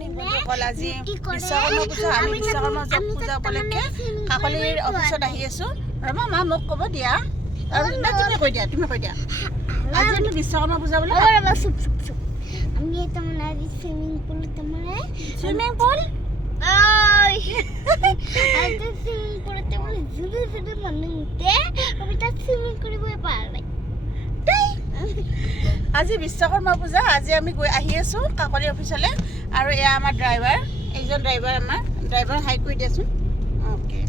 Morning বন্ধুসকল, আজি বিশ্বকৰ্মা পূজা। আমি বিশ্বকৰ্মা পূজা উপলক্ষে কাকলিৰ অফিচত আহি আছোঁ। ৰ'বা মা মোক ক'ব দিয়া, আৰু তুমি কৈ দিয়া আজি আমি বিশ্বকৰ্মা পূজা বুলি আমি এটা মানে আজি সুইমিং পুল তোমারে সুইমিং পুল আজি সুইমিং পুলতে মানে জুড়ে জুড়ে মানুহ উঠে আমি তাত সুইমিং কৰিবই পৰা নাই। আজি বিশ্বকৰ্মা পূজা। আজি আমি গৈ আহি আছোঁ কাকলি অফিচলৈ, আৰু এয়া আমাৰ ড্ৰাইভাৰ, এইজন ড্ৰাইভাৰ আমাৰ ড্ৰাইভাৰ হাই কৰি দিয়াচোন। অ'কে,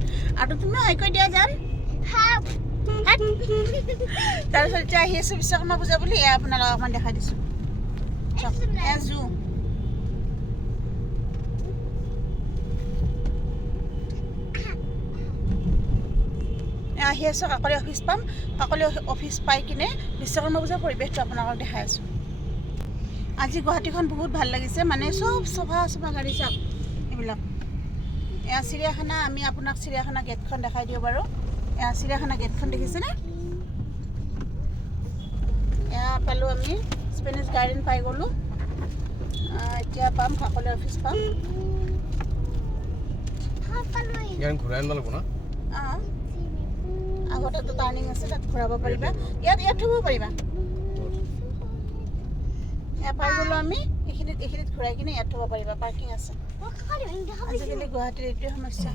আৰু তুমি হাই কৰি দিয়া যান। তাৰপিছত এতিয়া আহি আছোঁ বিশ্বকৰ্মা পূজা বুলি। এয়া আপোনালোকক অকণমান দেখাই দিছোঁ। এয়া জু আহি আছোঁ কাকলি অফিচ পাম। কাকলি অফিচ পাই কিনে বিশ্বকৰ্মা পূজাৰ পৰিৱেশটো আপোনালোকক দেখাই আছোঁ। আজি গুৱাহাটীখন বহুত ভাল লাগিছে, মানে চব চফা চফা গাড়ী চাওক এইবিলাক। এয়া চিৰিয়াখানা, আমি আপোনাক চিৰিয়াখানা গেটখন দেখাই দিওঁ বাৰু। এয়া চিৰিয়াখানা গেটখন দেখিছেনে? এয়া পালোঁ আমি স্পেনিছ গাৰ্ডেন পাই গ'লোঁ। এতিয়া পাম কাকলি অফিচ পাম। ঘূৰাই আনিব লাগিব না? আগতেতো টাৰ্ণিং আছে, তাত ঘূৰাব পাৰিবা। ইয়াত থ'ব পাৰিবা। এয়া পাই গ'লোঁ আমি। এইখিনিত ঘূৰাই কিনে ইয়াত থ'ব পাৰিবা, পাৰ্কিং আছে। আজিকালি গুৱাহাটীৰ এইটোৱে সমস্যা,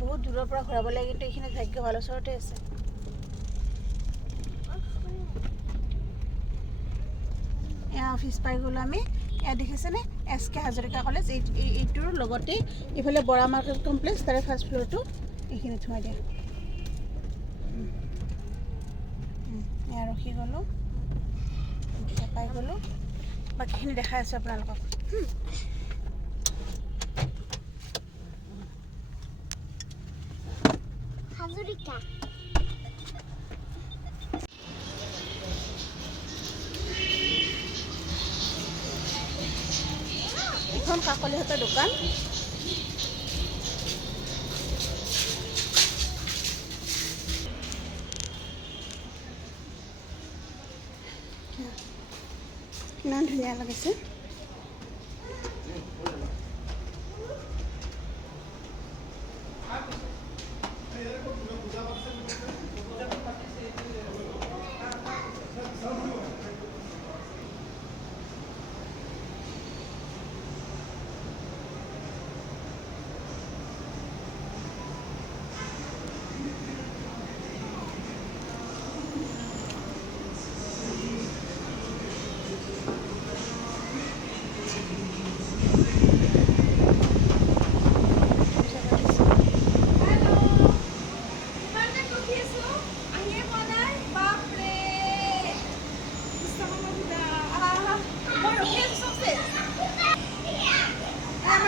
বহুত দূৰৰ পৰা ঘূৰাব লাগে, কিন্তু এইখিনিত ভাগ্য ভাল ওচৰতে আছে। এয়া অফিচ পাই গ'লোঁ আমি। এয়া দেখিছেনে SK হাজৰিকা কলেজ, এইটোৰ লগতেই ইফালে বৰা মাৰ্কেট কমপ্লেক্স, তাৰে ফাৰ্ষ্ট ফ্ল'ৰটো এইখিনিত থোৱাই দিয়া। এয়া ৰখি গ'লোঁ, পাই গ'লোঁ। বাকীখিনি দেখাই আছোঁ আপোনালোকক। হাজৰিকা এখন কাকলিহঁতৰ দোকান। ইমান ধুনীয়া লাগিছে।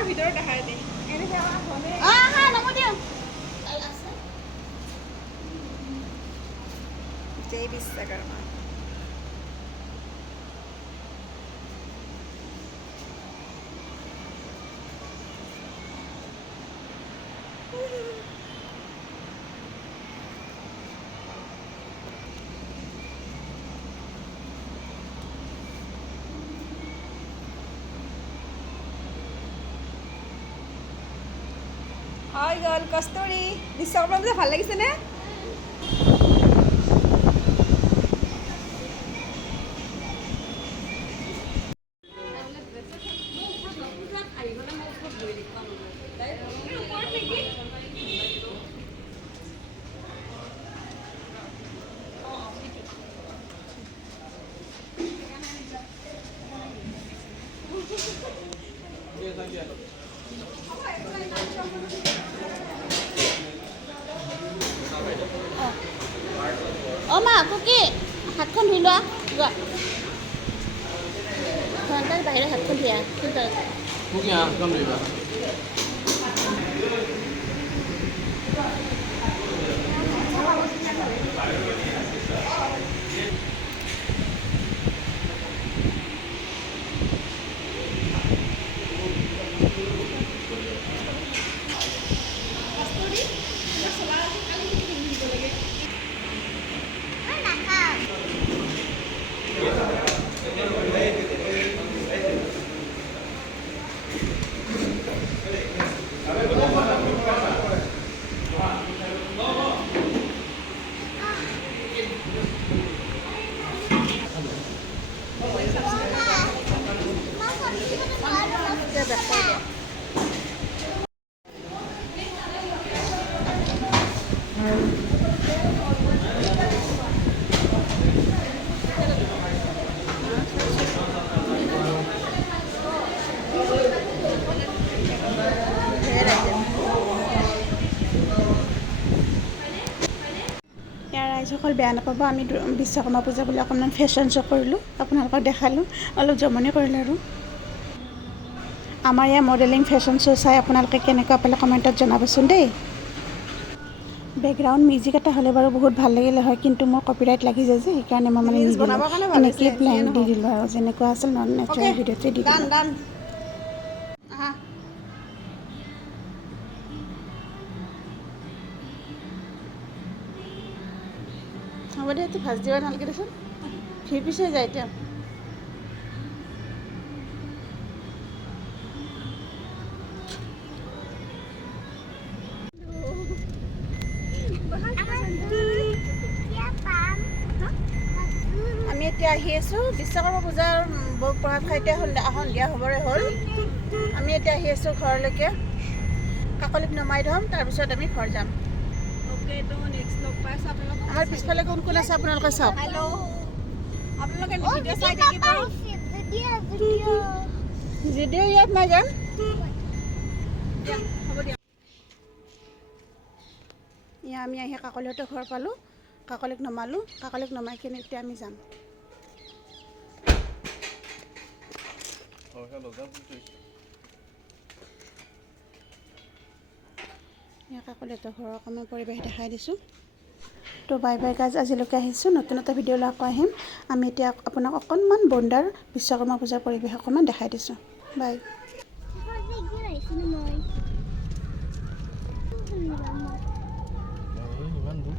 ভিতৰত দেখাই দিম। জয় বিশ্বকৰ্মা। হৈ গ'ল কস্তুৰী। বিশ্বকৰ্মা পূজা ভাল লাগিছেনে? অঁ মা কুকি, হাতখন ধুই লোৱা। যোৱা ঘণ্টাৰ বাহিৰত হাতখন ধুই আহ। ইয়াৰ ৰাইজসকল বেয়া নাপাব, আমি বিশ্বকৰ্মা পূজা বুলি অকণমান ফেশ্বন শ্ব' কৰিলোঁ, আপোনালোকক দেখালোঁ, অলপ জমনি কৰিলোঁ আৰু আমাৰ ইয়াৰ মডেলিং ফেশ্বন শ্ব' চাই আপোনালোকে কেনেকুৱা পালে কমেণ্টত জনাবচোন দেই। বেকগ্ৰাউণ্ড মিউজিক এটা হ'লে বাৰু বহুত ভাল লাগিলে হয়, কিন্তু মোৰ কপিৰাইট লাগি যায় যে সেইকাৰণে মই মানে এনেকৈ প্লেন দি দিলোঁ আৰু যেনেকুৱা আছিল নন নেচাৰেল ভিডিঅ'টোৱে দি দিলোঁ। হ'ব দে, এইটো ভাজি দিব নালাগে দেচোন, ভিৰ পিছে যায় এতিয়া। আমি এতিয়া আহি আছোঁ বিশ্বকৰ্মা পূজাৰ প্ৰসাদ খাইতে সন্ধিয়া হ'বৰে হ'ল। আমি এতিয়া আহি আছোঁ ঘৰলৈকে, কাকলিক নমাই থ'ম, তাৰপিছত আমি ঘৰ যাম। আমাৰ পিছফালে কোন কোন আছে আপোনালোকে চাওক। যদিও ইয়াত নাই যাম। এয়া আমি আহি কাকলিহঁতৰ ঘৰ পালোঁ, কাকলিক নমালোঁ, কাকলিক নমাই কিনে এতিয়া আমি যাম। এয়া কাকলিহঁতৰ ঘৰৰ অকণমান পৰিৱেশ দেখাই দিছোঁ। তো বাই বাই গাইজ, আজিলৈকে আহিছোঁ, নতুন এটা ভিডিঅ' লৈ আকৌ আহিম। আমি এতিয়া আপোনাক অকণমান বন্দাৰ বিশ্বকৰ্মা পূজাৰ পৰিৱেশ অকণমান দেখাই দিছোঁ। বাই। ইমান দূৰ